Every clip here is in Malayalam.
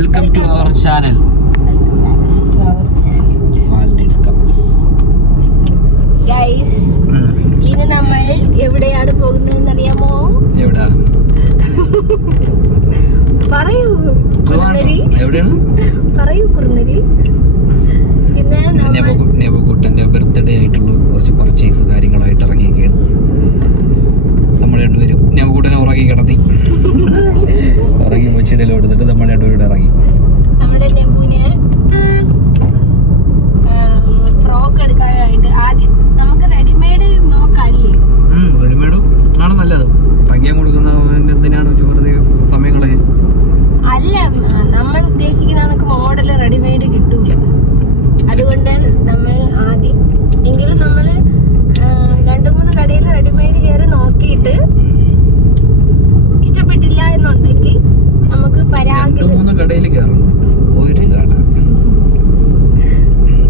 വെൽക്കം ടു അവർ ചാനൽ ഇന്ന് നമ്മൾ എവിടെയാണ് പോകുന്നതെന്ന് അറിയാമോ എവിടാ? പറയൂ കുറുന്നരി പറയൂ ഇന്ന് നമ്മൾ നെബുക്കുട്ടന്റെ ബർത്ത്ഡേ ആയിട്ടുള്ള കുറച്ച് പർച്ചേസ് കാര്യങ്ങളായിട്ട് ഇറങ്ങിയൊക്കെയാണ് നമ്മൾ രണ്ടുപേരും നെബുക്കുട്ടനെ ഉറങ്ങി കിടത്തി. ഉറങ്ങി വെച്ചിടയിൽ കൊടുത്തിട്ട് നമ്മൾ രണ്ടുപേരും ഇറങ്ങി. നമ്മുടെ നെബുന് ഫ്രോക്ക് എടുക്കാനായിട്ട് ആദ്യം നമുക്ക് റെഡിമെയ്ഡ് നോക്കാല്ലേ റെഡിമെയ്ഡും ആണ് നല്ലത് തയ്ക്കാൻ കൊടുക്കുന്നവന്റെ എന്തിനാണ് വെറുതെ സമയം കളയാൻ അല്ല നമ്മൾ ഉദ്ദേശിക്കുന്ന കണക്ക് മോഡൽ റെഡിമെയ്ഡ് കിട്ടൂല അതുകൊണ്ട് നമ്മൾ ആദ്യം എങ്കിലും നമ്മൾ രണ്ടു മൂന്ന് കടയിൽ റെഡിമെയ്ഡ് കയറി നോക്കിയിട്ട് ഇഷ്ടപ്പെട്ടില്ല എന്നുണ്ടെങ്കിൽ നമുക്ക് രണ്ട് പരാഗിൽ മൂന്ന് കടയിൽ കയറണം ഒരു കട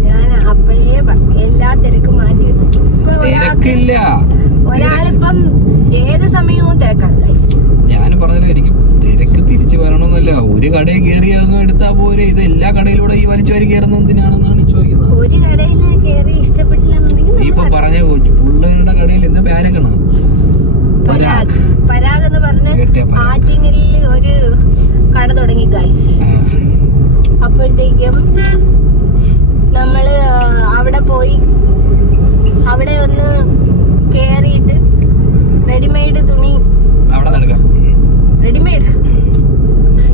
ഞാൻ അപ്പോഴേ പറഞ്ഞു എല്ലാ തിരക്കും മാറ്റി ഇപ്പൊ ഒരാൾക്ക് തിരക്കില്ല ഒരാളിപ്പം ഏത് സമയവും തിരക്കാണ് guys. ഞാൻ പറഞ്ഞല്ലോ എനിക്ക് തിരക്ക് തിരിച്ചു വരണമെന്നില്ല. ഒരു കടയിൽ കയറി അങ്ങ് എടുത്താ പോരെ. ഇത് എല്ലാ കടയിലൂടെ ഈ വലിച്ചു വരി കയറുന്നത് എന്തിനാണെന്നാണ് ചോദിക്കുന്നത്. ഒരു കടയിൽ കയറി ഇഷ്ടപ്പെട്ടില്ല ഇപ്പൊ പറഞ്ഞ പിള്ളേരുടെ കടയിൽ എന്താ പാരക്കണം പരാഗ്. പരാഗ് എന്ന് പറഞ്ഞ കേട്ടിയ ഒരു കട തുടങ്ങി ഗൈസ് അപ്പോഴത്തേക്കും നമ്മൾ അവിടെ പോയി. അവിടെ ഒന്ന് കേറിയിട്ട് റെഡിമെയ്ഡ് തുണി അവിടെ നടക്കാം റെഡിമെയ്ഡ്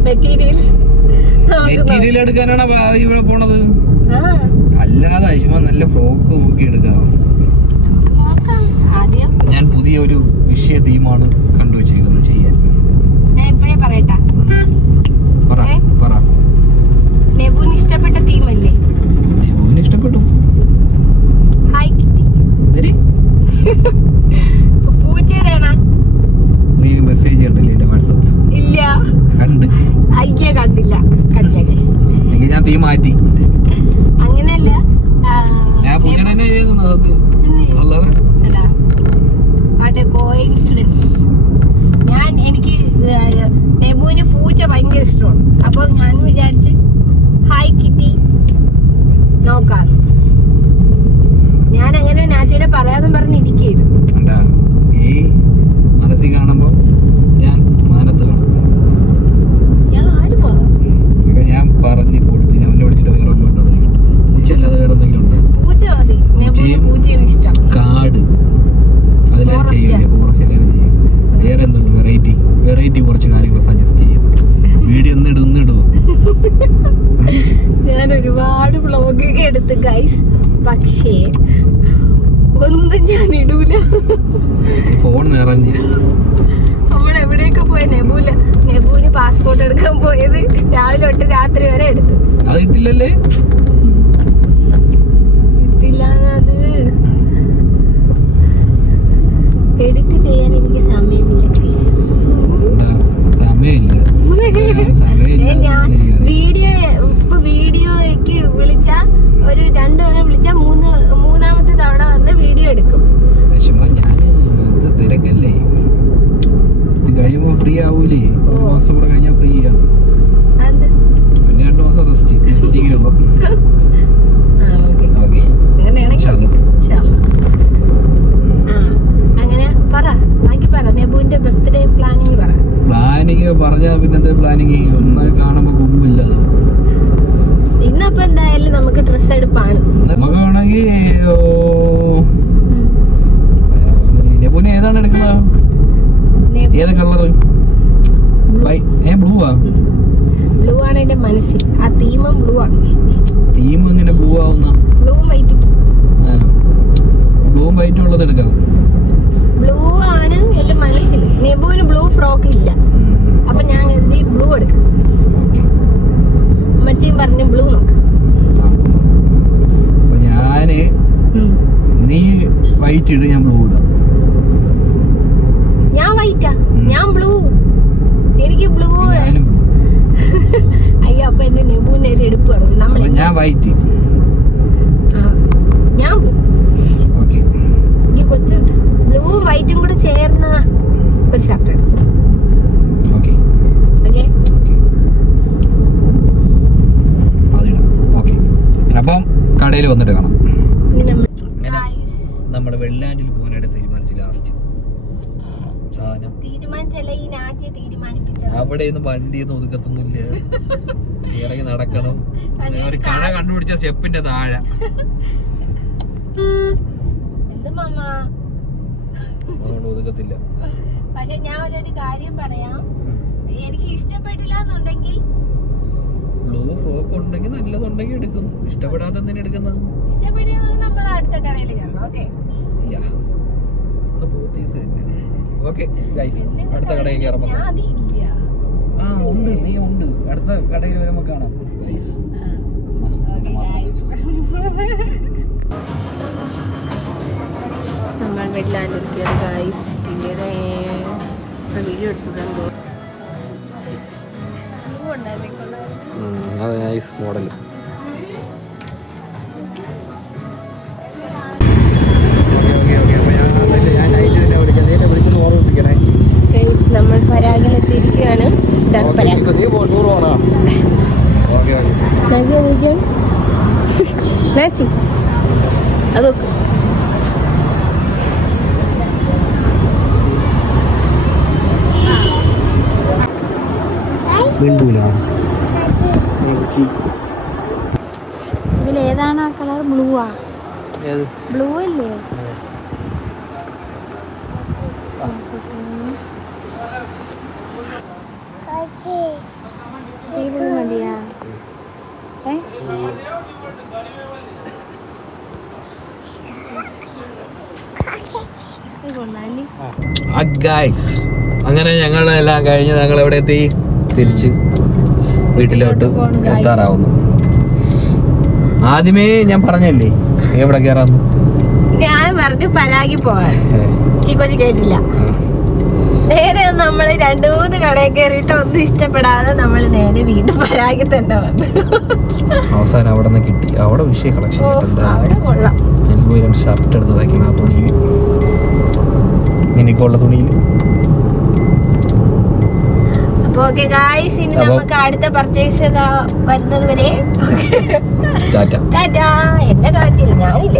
മെറ്റീരിയൽ. മെറ്റീരിയൽ എടുക്കാനാണ് ഇവിടെ പോണത്. അല്ലാതെ അശ്വ നല്ല ഫ്രോക്ക് നോക്കി എടുക്കാം. ഞാൻ പുതിയ ഒരു വിഷയ തീമാണ് കണ്ടുവച്ചിരിക്കുന്നത് ചെയ്യാൻ. പറയട്ടാ? പറ നെബുന് ഇഷ്ടപ്പെട്ട തീമല്ലേ? ഓന് ഇഷ്ടപ്പെട്ടു. ഹായ് കിട്ടി പൂച്ചയുടെ നീ മെസ്സേജ് കണ്ടില്ലേ എന്റെ വാട്സപ്പ് ഇല്ല. കണ്ട്. അയ്യ കണ്ടില്ല. എങ്കിൽ ഞാൻ തീ മാറ്റി. അങ്ങനെയല്ല ഞാൻ പൂച്ചയുടെ തന്നെ ചെയ്യുന്നത് അല്ലാതെ? coincidence. ഞാൻ എനിക്ക് നെബുവിന് പൂച്ച ഭയങ്കര ഇഷ്ടമാണ്. അപ്പൊ ഞാൻ വിചാരിച്ച് ഹായ് കിറ്റി നോക്കാം. ഞാൻ അങ്ങനെ ഞാൻ ഒരുപാട് വ്ളോഗ് എടുത്ത് ഗൈസ് പക്ഷേ ഒന്നും ഞാൻ ഇടൂല. ഫോൺ നിറഞ്ഞു. നമ്മൾ എവിടെയൊക്കെ പോയ? നെബൂല നെബൂൽ പാസ്പോർട്ട് എടുക്കാൻ പോയത് രാവിലെ തൊട്ട് രാത്രി വരെ എടുത്തു. അത് ഇട്ടില്ലല്ലേ കിട്ടില്ല അത് എഡിറ്റ് ചെയ്യാൻ എനിക്ക് സമയമില്ല guys. എന്താ സമയമില്ല സമയമില്ല ഏ, ഞാൻ എനിക്കറിയാം. വീഡിയോ ഇപ്പൊ വീഡിയോയ്ക്ക് വിളിച്ച ഒരു രണ്ടു തവണ വിളിച്ച മൂന്ന് മൂന്നാമത്തെ തവണ വന്ന് വീഡിയോ എടുക്കും വിഷമ ഞാൻ ഇത് തിരക്കല്ലേ ഇത് കഴിയുമ്പോ ഫ്രീ ആവൂലേ ഒരു ഓ. മാസം കൂടെ കഴിഞ്ഞാൽ ഫ്രീ ആണ് അത് പിന്നെ രണ്ട് മാസം റെസ്റ്റ് വിസിറ്റിങ്ങിന് പോകും ആ ഓക്കെ ഓക്കെ അങ്ങനെയാണെങ്കിൽ ഇൻഷാല്ലാ. ഇൻഷാല്ലാ. ആ അങ്ങനെ പറ ബാക്കി പറ നെബുവിന്റെ ബർത്ത്ഡേ പ്ലാനിങ് പറ പ്ലാനിങ് പറഞ്ഞാ പിന്നെ എന്താ പ്ലാനിങ് ഒന്ന് കാണുമ്പോ കുമ്പില്ല ഇന്നപ്പോ എന്തായാലും നമുക്ക് ഡ്രസ് എടുപ്പാണ്. നമുക്ക് വേണമെങ്കിൽ നെബുനെ ഏതാണ് എടുക്കുന്നത്? ഏത് കളർ ബ്ലൂ. ആ ബ്ലൂ ആണ് എന്റെ മനസ്സിൽ. ആ തീമും ബ്ലൂ ആണ് തീം എങ്ങനെ ബ്ലൂ ആവുന്ന ബ്ലൂ വൈറ്റ് ബ്ലൂ വൈറ്റ് ഉള്ളത് എടുക്കാം. ബ്ലൂ ആണ് എന്റെ മനസ്സിൽ. നെബുവിന് ബ്ലൂ ഫ്രോക്ക് ഇല്ല. അപ്പൊ ഞാൻ കരുതി ബ്ലൂ എടുക്കാം. അമ്മച്ചിയും പറഞ്ഞു ബ്ലൂ നോക്കാം. ഞാൻ നീ വൈറ്റ് ഇട ഞാൻ ബ്ലൂ ഇടാം. ഞാൻ വൈറ്റാ ഞാൻ ബ്ലൂ എനിക്ക് ബ്ലൂ അയ്യോ അപ്പൊ എന്റെ നെബൂനെ എടുപ്പ് നമ്മൾ ഞാൻ വൈറ്റ് ഞാൻ ബ്ലൂ വൈറ്റും ചേർന്ന ഒരു അപ്പം കടയിൽ വന്നിട്ട് കാണാം. നമ്മൾ വെള്ളാണ്ടിൽ പോകാനായിട്ട് തീരുമാനിച്ചു ലാസ്റ്റ് സാധനം. തീരുമാനിച്ചല്ല ഈ നാച്ചി തീരുമാനിപ്പിച്ചത്? അവിടെ ഒന്നും ഒതുക്കത്തൊന്നുമില്ല. ഇറങ്ങി നടക്കണം. ഒരു കട കണ്ടുപിടിച്ച സ്റ്റെപ്പിന്റെ താഴെ. അതുകൊണ്ട് ഒതുക്കത്തില്ല. പക്ഷെ ഞാൻ ഒരു കാര്യം പറയാം. എനിക്ക് ഇഷ്ടപ്പെട്ടില്ല എന്നുണ്ടെങ്കിൽ ബ്ലൂ ഫ്രോക്ക് ഉണ്ടെങ്കിൽ നല്ലതുണ്ടെങ്കിൽ എടുക്കും. ഇഷ്ടപ്പെടാതെ എന്തിനാ എടുക്കുന്നത് അടുത്ത കടയിൽ കയറണം ഓക്കെ യാ. ഒന്ന് പോത്തീസ് ഓക്കെ ഗൈസ് അടുത്ത കടയിൽ കയറുമ്പോ ആ ഉണ്ട് നീ ഉണ്ട്. അടുത്ത കടയിൽ വരുമ്പോ കാണാം. ഗൈസ് നമ്മൾ വെള്ളാണ്ടിരിക്കുകയാണ് ഗൈസ് പിന്നീട് വീഡിയോ എടുത്തിട്ടുണ്ടോ അത് നൈസ് മോഡൽ നാച്ചി അത് നോക്ക് ഇതിൽ ഏതാണ് ആ കളർ ബ്ലൂ ആ ബ്ലൂ അല്ലേ ഇത് ഗൈസ് അങ്ങനെ ഞങ്ങളെല്ലാം കഴിഞ്ഞ് ഞങ്ങൾ എവിടെ എത്തി തിരിച്ച് വീട്ടിലോട്ട്. എത്താറാവുന്നു. ആദ്യമേ ഞാൻ പറഞ്ഞല്ലേ എവിടെ കയറാന്ന് ഞാൻ പറഞ്ഞു പരാഗി പോവാൻ. കൊച്ചു കേട്ടില്ല. നേരെ നമ്മൾ രണ്ടു മൂന്ന് കടയിൽ കയറിയിട്ട് ഒന്നും ഇഷ്ടപ്പെടാതെ നമ്മൾ നേരെ വീണ്ടും പരാഗി തന്നെ വന്നു. അവസാനം അവിടെ നിന്ന് കിട്ടി. അവിടെ വിഷയ കളക്ഷൻ അവിടെ കൊള്ളാം. എനിക്ക് പോയി രണ്ട് ഷർട്ട് എടുത്തതാക്കി ആ എനിക്കുള്ള തുണിയിൽ ഓക്കെ ഗായ്സ് ഇനി നമുക്ക് അടുത്ത പർച്ചേസ് വരുന്നത് വരെ. ടാറ്റ. ടാറ്റാ. എന്നെ കാണിച്ചില്ല. ഞാനില്ല